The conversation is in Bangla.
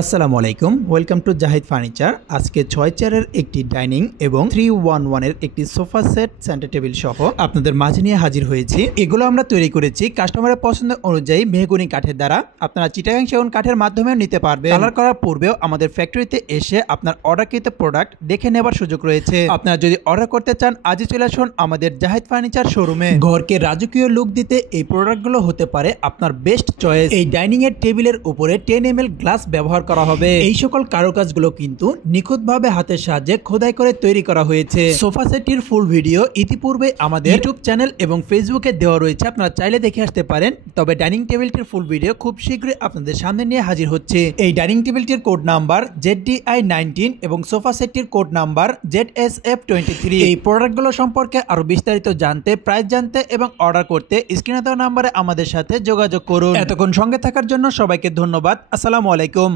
আসসালামু আলাইকুম, ওয়েলকাম টু জাহিদ ফার্নিচার। আজকে 6 চেয়ারের একটি ডাইনিং এবং 311 এর একটি সোফা সেট সেন্টার টেবিল সহ আপনাদের মাঝে নিয়ে হাজির হয়েছি। এগুলো আমরা তৈরি করেছি কাস্টমারের পছন্দ অনুযায়ী মেহগনি কাঠের দ্বারা। আপনারা চিটাগাং সেগুন কাঠের মাধ্যমেও নিতে পারবেন। কালার করার পূর্বেও আমাদের ফ্যাক্টরিতে এসে আপনার অর্ডারকৃত প্রোডাক্ট দেখে নেবার সুযোগ রয়েছে। আপনারা যদি অর্ডার করতে চান আজই চলে আসুন আমাদের জাহিদ ফার্নিচার শোরুমে। ঘরকে রাজকীয় লুক দিতে এই প্রোডাক্টগুলো হতে পারে আপনার বেস্ট চয়েস। এই ডাইনিং এর টেবিলের উপরে 10 ml গ্লাস ব্যবহার করা হবে। এই সকল কারুকাজগুলো কিন্তু নিখুঁতভাবে হাতের সাহায্যে খোদাই করে তৈরি করা হয়েছে। সোফা সেটটির ফুল ভিডিও ইতিপূর্বে আমাদের ইউটিউব চ্যানেল এবং ফেসবুকে দেওয়া রয়েছে, আপনারা চাইলে দেখে আসতে পারেন। তবে ডাইনিং টেবিলটির ফুল ভিডিও খুব শীঘ্রই আপনাদের সামনে নিয়ে হাজির হচ্ছে। এই ডাইনিং টেবিলটির কোড নাম্বার ZDI19 এবং সোফা সেটটির কোড নাম্বার ZSF23। এই প্রোডাক্টগুলো সম্পর্কে আরো বিস্তারিত জানতে, প্রাইস জানতে এবং অর্ডার করতে স্ক্রিনে দেওয়া নাম্বারে আমাদের সাথে যোগাযোগ করুন। এতক্ষণ সঙ্গে থাকার জন্য সবাইকে ধন্যবাদ। আসসালামু আলাইকুম।